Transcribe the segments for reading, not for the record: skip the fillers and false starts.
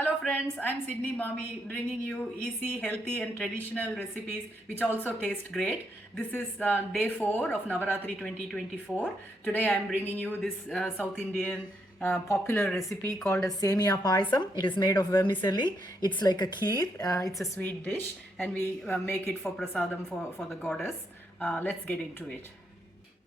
Hello friends, I'm Sydney Mommy bringing you easy, healthy and traditional recipes which also taste great. This is day 4 of Navarathri 2024. Today I'm bringing you this South Indian popular recipe called as Semiya Payasam. It is made of vermicelli. It's like a kheer. It's a sweet dish and we make it for prasadam for the goddess. Let's get into it.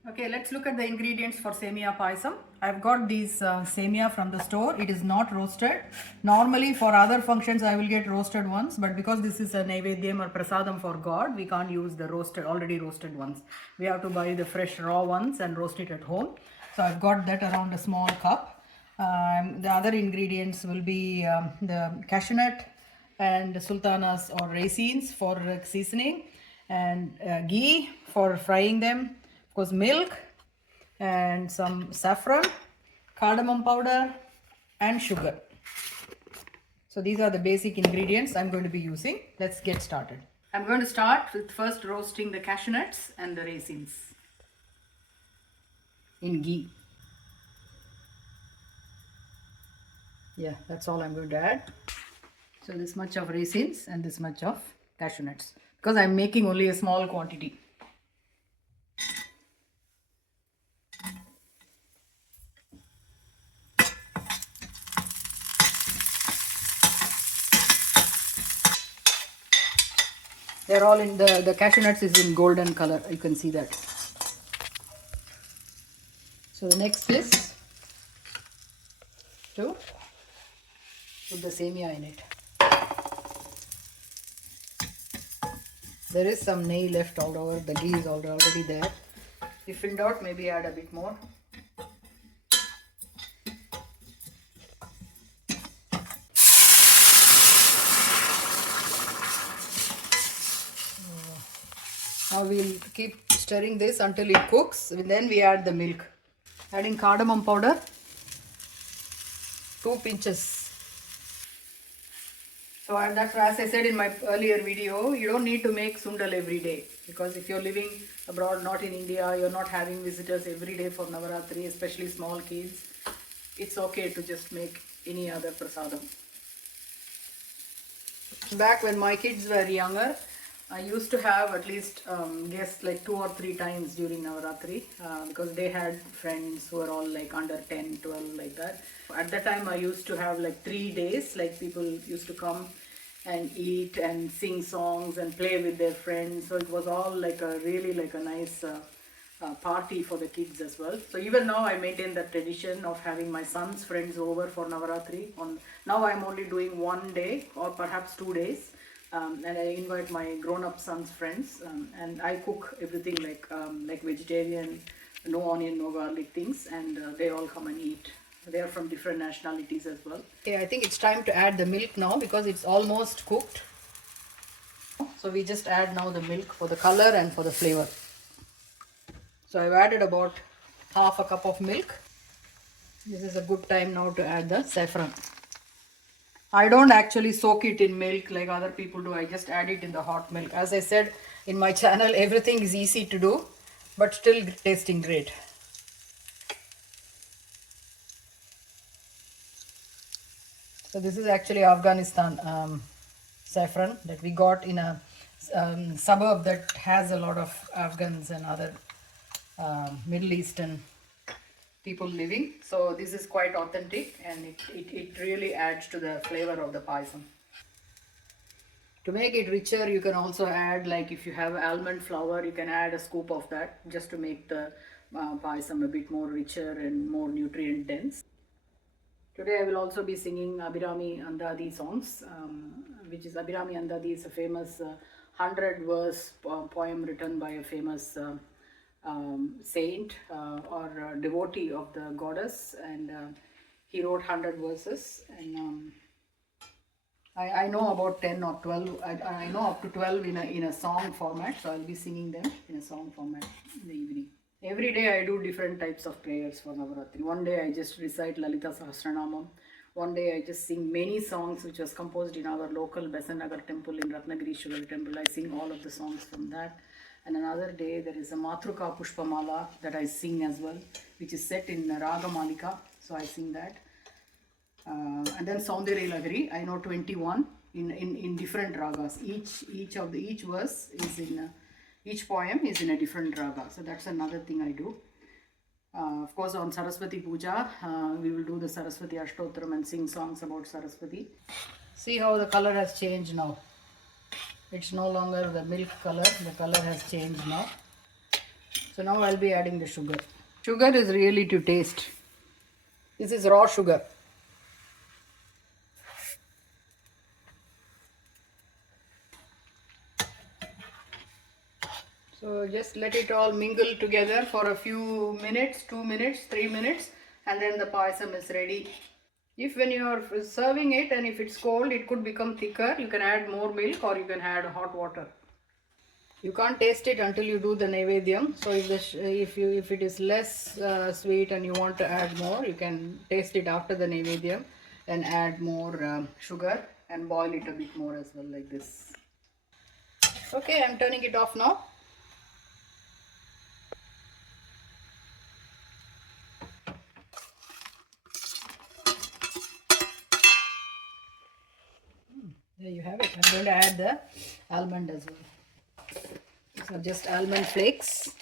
Okay, let's look at the ingredients for Semiya Payasam. I've got these Semiya from the store. It is not roasted. Normally for other functions I will get roasted ones, but because this is a Naivedyam or Prasadam for God, we can't use the already roasted ones. We have to buy the fresh raw ones and roast it at home. So I've got that around a small cup. The other ingredients will be the cashew nut and sultanas or raisins for seasoning, and ghee for frying them, of course milk and some saffron, cardamom powder and sugar. So these are the basic ingredients I'm going to be using. Let's get started. I'm going to start with first roasting the cashew nuts and the raisins in ghee. Yeah, that's all I'm going to add. So this much of raisins and this much of cashew nuts, because I'm making only a small quantity. They're all in the cashew nuts is in golden color. You can see that. So the next is to put the Semiya in it. There is some neigh left all over. The ghee is already there. If in doubt, maybe add a bit more. Now we'll keep stirring this until it cooks. And then we add the milk. Adding cardamom powder, 2 pinches. So that's as I said in my earlier video, you don't need to make sundal every day, because if you're living abroad, not in India, you're not having visitors every day for Navarathri, especially small kids, it's okay to just make any other prasadam. Back when my kids were younger, I used to have at least guests like 2 or 3 times during Navaratri, because they had friends who were all like under 10, 12 like that. At that time I used to have like 3 days, like people used to come and eat and sing songs and play with their friends. So it was all like a really like a nice party for the kids as well. So even now I maintain that tradition of having my son's friends over for Navaratri. Now I'm only doing 1 day or perhaps 2 days. And I invite my grown-up son's friends, and I cook everything like vegetarian, no onion, no garlic things, and they all come and eat. They are from different nationalities as well. Okay, I think it's time to add the milk now because it's almost cooked. So we just add now the milk for the color and for the flavor. So I've added about half a cup of milk. This is a good time now to add the saffron. I don't actually soak it in milk like other people do. I just add it in the hot milk. As I said in my channel, everything is easy to do, but still tasting great. So this is actually Afghanistan saffron that we got in a suburb that has a lot of Afghans and other Middle Eastern people living. So this is quite authentic, and it really adds to the flavor of the payasam. To make it richer, you can also add, like if you have almond flour, you can add a scoop of that just to make the payasam a bit more richer and more nutrient dense. Today I will also be singing Abhirami Andadi songs, which is Abhirami Andadi is a famous 100-verse poem written by a famous saint or devotee of the goddess, and he wrote 100 verses, and I know about 10 or 12. I know up to 12 in a song format, so I'll be singing them in a song format in the evening. Every day I do different types of prayers for Navaratri. One day I just recite Lalita Sahasranamam. One day I just sing many songs which was composed in our local Besanagar temple in Ratnagiri temple. I sing all of the songs from that. And another day there is a Matruka Pushpamala that I sing as well, which is set in Raga Malika. So I sing that. And then Saundarya Lagari, I know 21 in different ragas. Each verse is in each poem is in a different raga. So that's another thing I do. Of course, on Saraswati Puja, we will do the Saraswati Ashtotram and sing songs about Saraswati. See how the color has changed now. It's no longer the milk color, the color has changed now. So now I'll be adding the sugar. Sugar is really to taste. This is raw sugar. So just let it all mingle together for a few minutes, 2 minutes, 3 minutes, and then the payasam is ready. If when you are serving it and if it's cold, it could become thicker, you can add more milk or you can add hot water. You can't taste it until you do the Naivedyam. So if it is less sweet and you want to add more, you can taste it after the Naivedyam and add more sugar and boil it a bit more as well, like this. Okay, I'm turning it off now. There you have it. I'm going to add the almond as well. So just almond flakes.